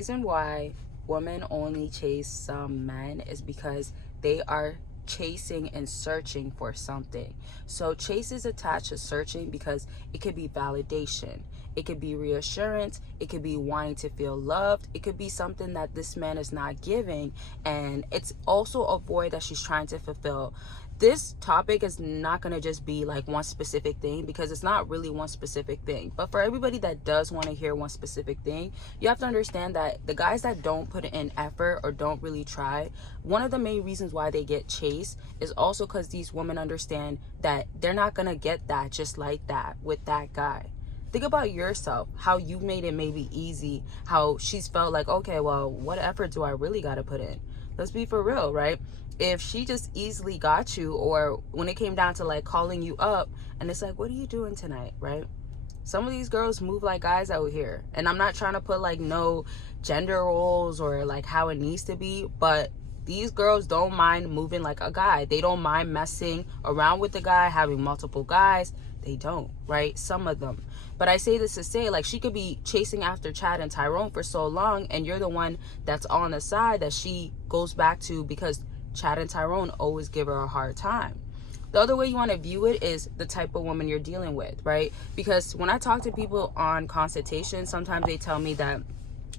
Reason why women only chase some men is because they are chasing and searching for something. So chase is attached to searching because it could be validation, it could be reassurance, it could be wanting to feel loved, it could be something that this man is not giving, and it's also a void that she's trying to fulfill. This topic is not going to just be like one specific thing, because it's not really one specific thing. But for everybody that does want to hear one specific thing, you have to understand that the guys that don't put in effort or don't really try, one of the main reasons why they get chased is also because these women understand that they're not going to get that just like that with that guy. Think about yourself, how you made it maybe easy, how she's felt like, okay, well, what effort do I really got to put in? Let's be for real, right? If she just easily got you, or when it came down to like calling you up and it's like, what are you doing tonight, right? Some of these girls move like guys out here. And I'm not trying to put like no gender roles or like how it needs to be, but these girls don't mind moving like a guy. They don't mind messing around with the guy, having multiple guys. They don't, right? Some of them. But I say this to say, like, she could be chasing after Chad and Tyrone for so long, and you're the one that's on the side that she goes back to because Chad and Tyrone always give her a hard time. The other way you want to view it is the type of woman you're dealing with, right? Because when I talk to people on consultation, sometimes they tell me that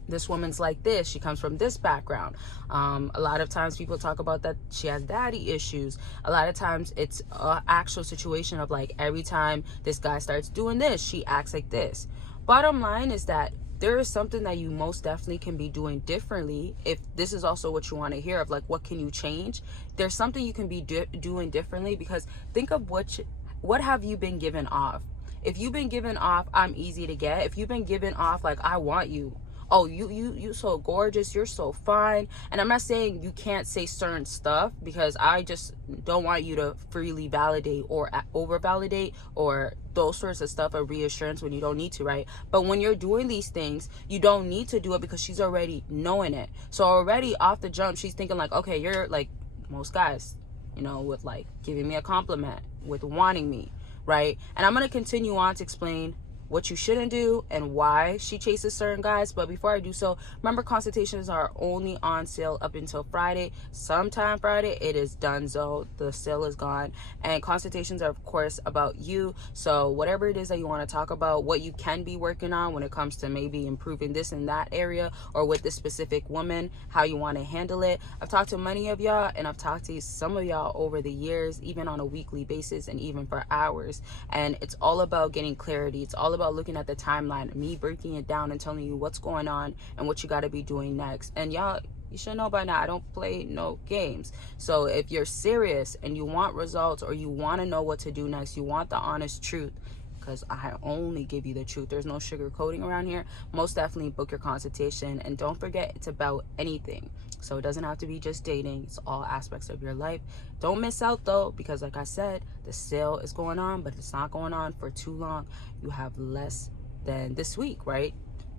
this woman's like this, she comes from this background. A lot of times people talk about that she has daddy issues. A lot of times it's an actual situation of like, every time this guy starts doing this, she acts like this. Bottom line is that there is something that you most definitely can be doing differently. If this is also what you want to hear of, like, what can you change? There's something you can be doing differently, because think of what have you been given off? If you've been given off, I'm easy to get. If you've been given off like, I want you, oh, you so gorgeous, you're so fine. And I'm not saying you can't say certain stuff, because I just don't want you to freely validate or over validate or those sorts of stuff or reassurance when you don't need to, right? But when you're doing these things, you don't need to do it, because she's already knowing it. So already off the jump, she's thinking like, okay, you're like most guys, you know, with like giving me a compliment, with wanting me, right? And I'm going to continue on to explain what you shouldn't do and why she chases certain guys. But before I do so, remember, consultations are only on sale up until Friday. Sometime Friday it is done, so the sale is gone. And consultations are of course about you, so whatever it is that you want to talk about, what you can be working on when it comes to maybe improving this and that area, or with this specific woman, how you want to handle it. I've talked to many of y'all, and I've talked to some of y'all over the years, even on a weekly basis and even for hours, and it's all about getting clarity. It's all about looking at the timeline, me breaking it down and telling you what's going on and what you got to be doing next. And y'all, you should know by now, I don't play no games. So if you're serious and you want results, or you want to know what to do next, you want the honest truth, because I only give you the truth, there's no sugarcoating around here, most definitely book your consultation. And don't forget, it's about anything. So it doesn't have to be just dating, it's all aspects of your life. Don't miss out though, because like I said, the sale is going on, but it's not going on for too long. You have less than this week, right?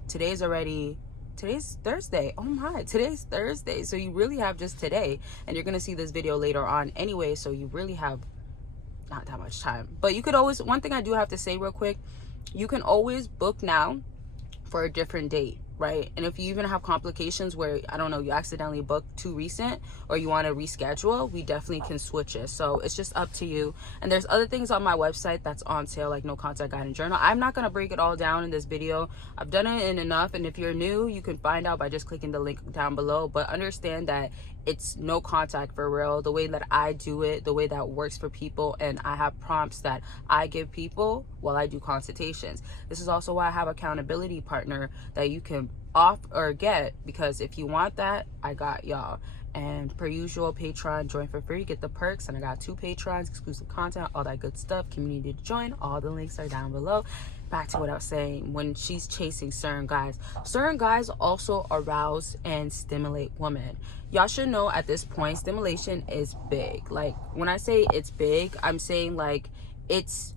Today's Thursday. Oh my, today's Thursday. So you really have just today, and you're gonna see this video later on anyway, so you really have not that much time. But you could always, one thing I do have to say real quick, you can always book now for a different date, right? And if you even have complications where, I don't know, you accidentally booked too recent, or you want to reschedule, we definitely can switch it. So it's just up to you. And there's other things on my website that's on sale, like no contact guide and journal. I'm not going to break it all down in this video. I've done it in enough, and if you're new, you can find out by just clicking the link down below. But understand that it's no contact for real, the way that I do it, the way that works for people. And I have prompts that I give people while I do consultations. This is also why I have accountability partner that you can off or get, because if you want that, I got y'all. And per usual, Patreon, join for free, get the perks. And I got 2 patrons, exclusive content, all that good stuff, community to join. All the links are down below. Back to what I was saying, when she's chasing certain guys also arouse and stimulate women. Y'all should know at this point, stimulation is big. Like, when I say it's big, I'm saying like it's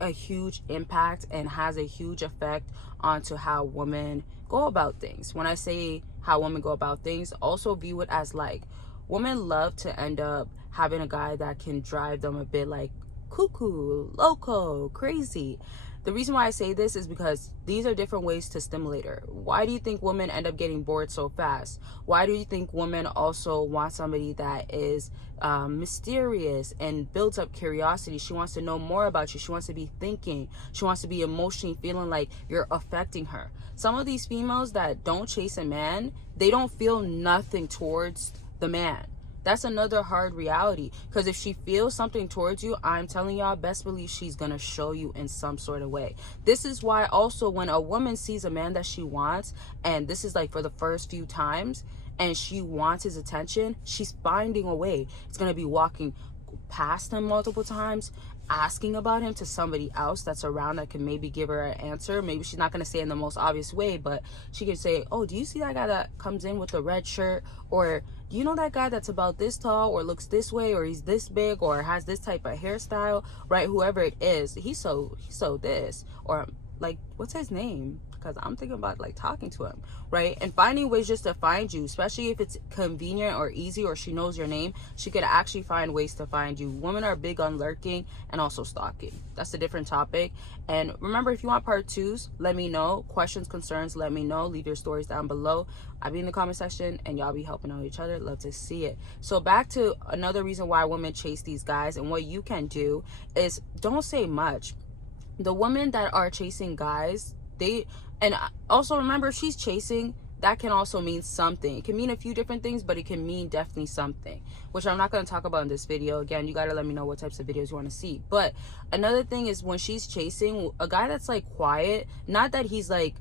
a huge impact and has a huge effect onto how women go about things. When I say how women go about things, also view it as like, women love to end up having a guy that can drive them a bit like cuckoo, loco, crazy. The reason why I say this is because these are different ways to stimulate her. Why do you think women end up getting bored so fast? Why do you think women also want somebody that is mysterious and builds up curiosity? She wants to know more about you. She wants to be thinking. She wants to be emotionally feeling like you're affecting her. Some of these females that don't chase a man, they don't feel nothing towards the man. That's another hard reality, because if she feels something towards you, I'm telling y'all, best believe she's gonna show you in some sort of way. This is why also when a woman sees a man that she wants, and this is like for the first few times, and she wants his attention, she's finding a way. It's gonna be walking past him multiple times, asking about him to somebody else that's around that can maybe give her an answer. Maybe she's not going to say it in the most obvious way, but she can say, oh, do you see that guy that comes in with the red shirt? Or do you know that guy that's about this tall or looks this way, or he's this big, or has this type of hairstyle, right? Whoever it is, he's so this, or like, what's his name? Because I'm thinking about like talking to him, right? And finding ways just to find you, especially if it's convenient or easy, or she knows your name, she could actually find ways to find you. Women are big on lurking and also stalking. That's a different topic. And remember, if you want part 2s, let me know. Questions, concerns, let me know. Leave your stories down below. I'll be in the comment section, and y'all be helping out each other. Love to see it. So back to another reason why women chase these guys, and what you can do is don't say much. The women that are chasing guys, and also remember, if she's chasing, that can also mean something. It can mean a few different things, but it can mean definitely something, which I'm not going to talk about in this video. Again, you got to let me know what types of videos you want to see. But another thing is, when she's chasing a guy that's like quiet, not that he's like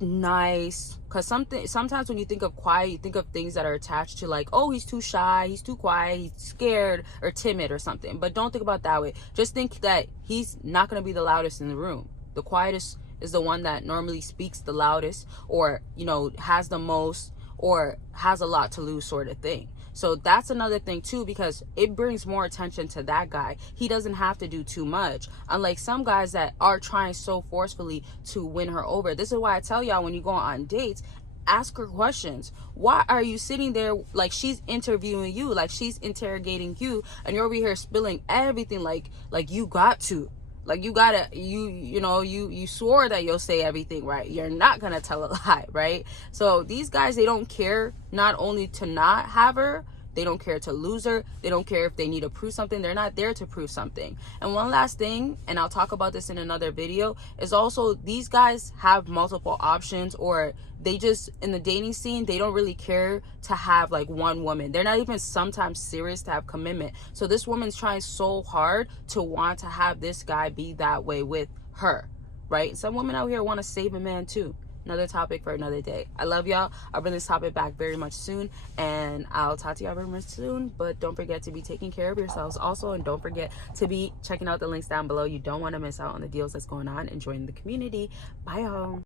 nice, because sometimes when you think of quiet, you think of things that are attached to like, oh, he's too shy, he's too quiet, he's scared or timid or something. But don't think about that way. Just think that he's not going to be the loudest in the room. The quietest is the one that normally speaks the loudest, or, you know, has the most, or has a lot to lose, sort of thing. So that's another thing too, because it brings more attention to that guy. He doesn't have to do too much, unlike some guys that are trying so forcefully to win her over. This is why I tell y'all, when you go on dates, ask her questions. Why are you sitting there like she's interviewing you, like she's interrogating you, and you're over here spilling everything like you got to. Like you gotta, you swore that you'll say everything, right? You're not gonna tell a lie, right? So these guys, they don't care not only to not have her, they don't care to lose her. They don't care if they need to prove something. They're not there to prove something. And one last thing, and I'll talk about this in another video, is also these guys have multiple options, or they just, in the dating scene, they don't really care to have like one woman. They're not even sometimes serious to have commitment. So this woman's trying so hard to want to have this guy be that way with her, right? Some women out here want to save a man too. Another topic for another day. I love y'all. I'll bring this topic back very much soon, and I'll talk to y'all very much soon. But don't forget to be taking care of yourselves also, and don't forget to be checking out the links down below. You don't want to miss out on the deals that's going on and join the community. Bye y'all.